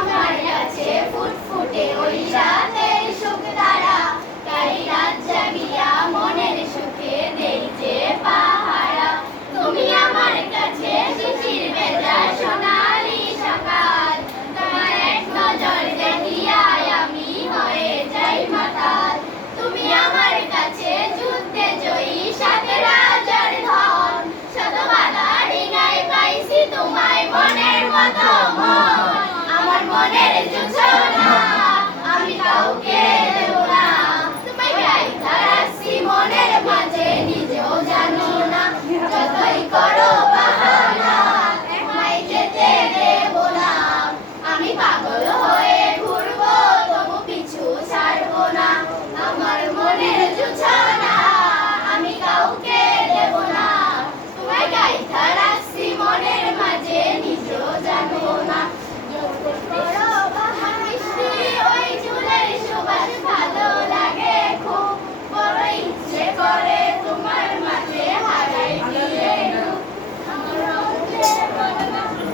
আমার কাছে ফুটফুটে ওই রাতের সুখ ধারা, তাই রাত জাগিয়া মনের সুখে দেই যে পাহারা। তুমি আমার কাছে শিশির ভেজা সোনালি সকাল, তোমার এক নজর দেখিয়াই আমি হয়ে যাই মাতাল। তুমি আমার কাছে যুদ্ধে জয়ী সাথে রাজার ধন, শত বাধা ডিঙায় পাইছি তোমায় মনের মতো মন। আমার মনের জোছনা আমি কাউকে